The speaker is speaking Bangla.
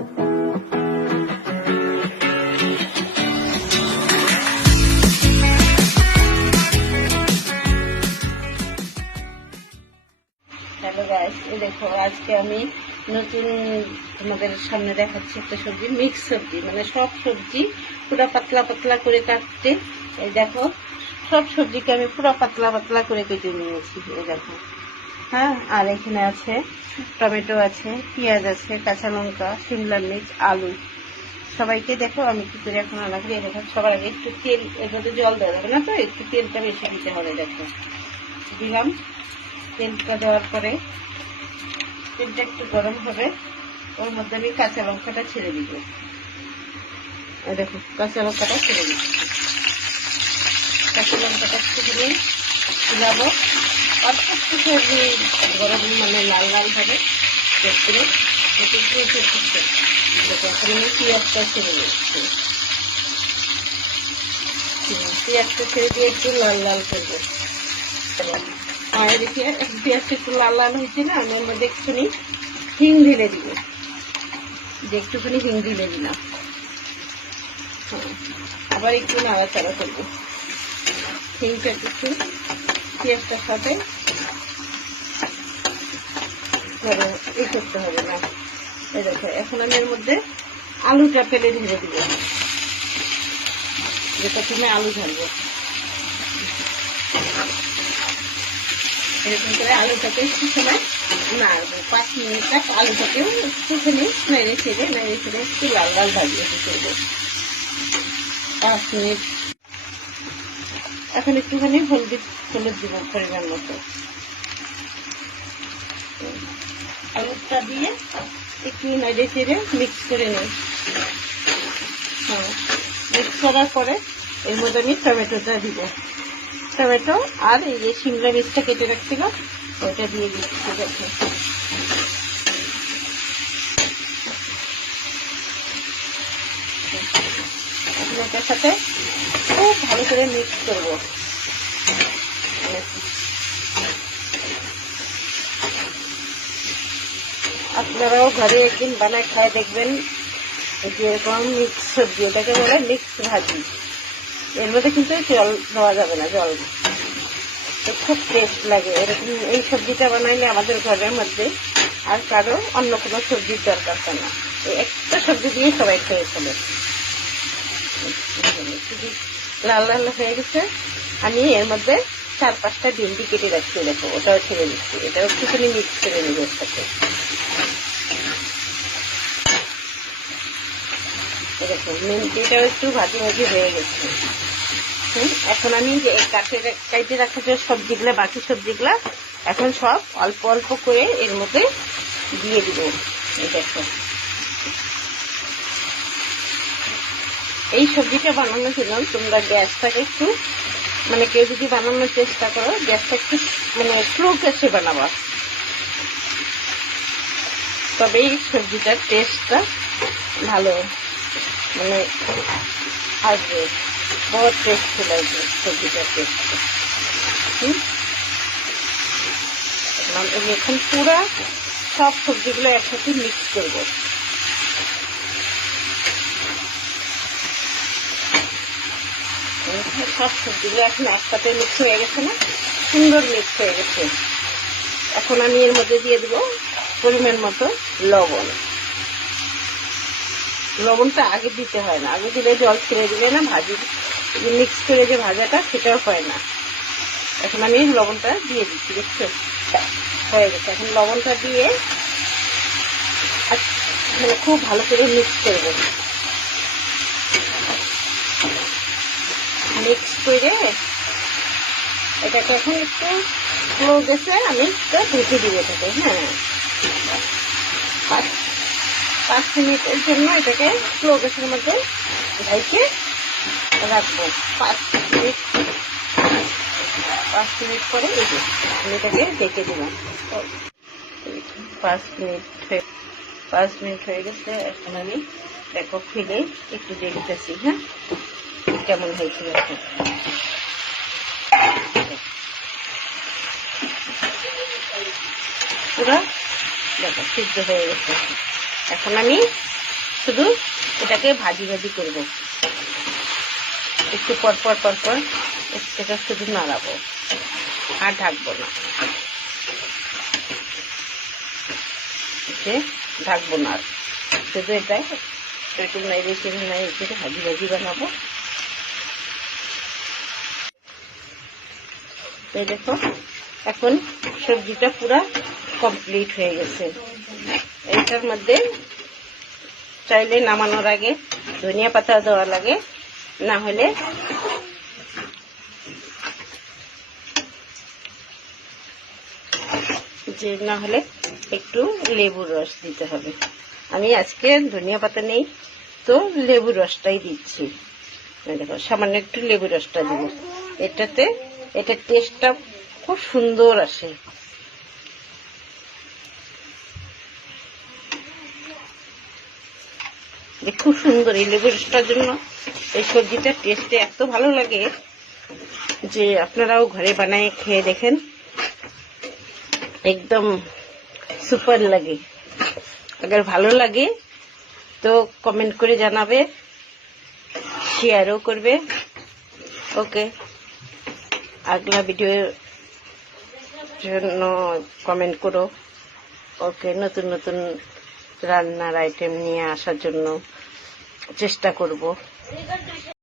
হ্যালো গাইস, এই দেখো আজকে আমি নতুন তোমাদের সামনে দেখাচ্ছি একটা সবজি, মিক্স সবজি, মানে সব সবজি পুরো পাতলা পাতলা করে কাটতে। এই দেখো সব সবজিকে আমি পুরো পাতলা পাতলা করে কেটে নিয়েছি। এই দেখো, হ্যাঁ, আর এখানে আছে টমেটো আছে, পেঁয়াজ আছে, কাঁচা লঙ্কা, শিমলা মির্চ, আলু। সবাইকে দেখো আমি কি করে এখন রান্না করি। দেখো সবার আগে একটু তেল, এর মধ্যে জল দেওয়া যাবে না, তো একটু তেলটা বেশি দিতে হবে। দেখো দিলাম, তেলটা দেওয়ার পরে তেলটা একটু গরম হবে, ওর মধ্যে আমি কাঁচা লঙ্কাটা ছেড়ে দিব। দেখো কাঁচা লঙ্কাটা ছেড়ে দিচ্ছি। কাঁচা লঙ্কাটা ছেড়ে তুলাবো, অল্প একটু গরম, মানে লাল লাল হবে দেখতে। দেখো এখন আমি পেঁয়াজটা ছেড়ে দিচ্ছি। পেঁয়াজটা ছেড়ে দিয়ে একটু লাল লাল করবো। আর এদিকে পেঁয়াজটা একটু লাল লাল হয়েছে না, আমি ওর মধ্যে একটুখানি হিং ঢেলে দিব। যে একটুখানি হিং ঢেলে দিলাম, আবার একটু নাড়াচাড়া করবো। হিংটা একটু পেঁয়াজটার সাথে ধরো এই করতে হবে না। এই দেখো এখন আমি এর মধ্যে আলুটা ফেলে ঢেলে দিব, যেটা তুমি আলু ঢালবো। এরকম করে আলুটাকে একটু সময় নাড়বো, 5 মিনিট আলুটাকেও একটুখানি নেড়ে ছেড়ে একটু লাল লাল ভাজিয়ে করবো 5 মিনিট। এখন একটুখানি হলুদ দিব পরিমাণ মতো। আলুটা দিয়ে একটু নেড়ে চেড়ে মিক্স করে নিই। হ্যাঁ, মিক্স করার পরে এর মধ্যে আমি টমেটোটা দিব। টমেটো আর এই যে শিমলা মির্চটা কেটে রাখছিল ওটা দিয়ে দিচ্ছি। দেখো এটার সাথে খুব ভালো করে মিক্স করবো। আপনারাও ঘরে একদিন বানায় খায় দেখবেন, যেরকম মিক্স সবজি, এটাকে বলে মিক্স ভাজি। এর মধ্যে কিন্তু জল দেওয়া যাবে না, জল তো খুব টেস্ট লাগে। এরকম এই সবজিটা বানাইলে আমাদের ঘরের মধ্যে আর কারো অন্য কোনো সবজির দরকার হয় না, এই একটা সবজি দিয়ে সবাই খেয়ে ফেলে। লাল লাল হয়ে গেছে, আমি এর মধ্যে 4-5টা ভেন্ডি কেটে রাখছি। দেখো ওটাও ছেড়ে দিচ্ছি, এটাও একটুখানি মিক্স করে নিব এর সাথে। দেখো ভেন্ডিটাও একটু ভাজি ভাজি হয়ে গেছে। এখন আমি যে কাটে রাখা যে সবজিগুলা, বাকি সবজিগুলা এখন সব অল্প অল্প করে এর মধ্যে দিয়ে দিব। দেখো এই সবজিটা বানানোর জন্য তোমরা গ্যাসটাকে একটু, মানে কেউ যদি বানানোর চেষ্টা করো গ্যাসটা একটু মানে স্লো গ্যাসে বানাবা, তবে এই সবজিটার টেস্টটা ভালো মানে আসবে। বহুত টেস্ট লাগবে সবজিটার টেস্টটা। এখন পুরা সব সবজিগুলো একসাথে মিক্স করবো। সব সবজিগুলো এখন একসাথে মিক্স হয়ে গেছে না, সুন্দর মিক্স হয়ে গেছে। এখন আমি এর মধ্যে দিয়ে দেবো পরিমাণ মতো লবণ। লবণটা আগে দিতে হয় না, আগে দিলে জল ছেড়ে দিলে না ভাজি মিক্স করে যে ভাজাটা সেটাও হয় না। এখন আমি লবণটা দিয়ে দিচ্ছি, দেখছো হয়ে গেছে। এখন লবণটা দিয়ে মানে খুব ভালো করে মিক্স করবো। মিক্স করে এটাকে এখন একটু স্লো গ্যাসে আমি ঢেকে দিব এটাকে। হ্যাঁ, 5 মিনিটের জন্য এটাকে স্লো গ্যাসের মধ্যে ঢেকে রাখবো। 5 মিনিট পরে আমি এটাকে ঢেকে দিলাম। 5 মিনিট হয়ে গেছে। এখন আমি দেখো খুলে একটু দেখতেছি, হ্যাঁ কেমন হয়েছে। দেখো পুরো দেখো সিদ্ধ হয়ে গেছে। এখন আমি শুধু এটাকে ভাজি ভাজি করব, একটু পরপর পরপর এটা শুধু নাড়াবো আর ঢাকবো না, ঢাকবো না আর শুধু এটা একটু নাইড়ে ভাজি ভাজি বানাবো। এই দেখো এখন সবজিটা পুরা কমপ্লিট হয়ে গেছে। এইটার মধ্যে চাইলে নামানোর আগে ধনিয়া পাতা দেওয়া লাগে, না হলে একটু লেবুর রস দিতে হবে। আমি আজকে ধনিয়া পাতা নেই তো লেবুর রসটাই দিচ্ছি। দেখো সামান্য একটু লেবুর রসটা দিব, এটাতে এটার টেস্টটা খুব সুন্দর আসে। খুব সুন্দর, এই লেবুর রসটার জন্য এই সবজিটার টেস্টে এত ভালো লাগে যে আপনারাও ঘরে বানায় খেয়ে দেখেন, একদম সুপার লাগে। अगर ভালো লাগে তো কমেন্ট করে জানাবে, শেয়ারও করবে। ওকে, আগলা ভিডিওর জন্য কমেন্ট করো। ওকে, নতুন নতুন রান্নার আইটেম নিয়ে আসার জন্য চেষ্টা করব।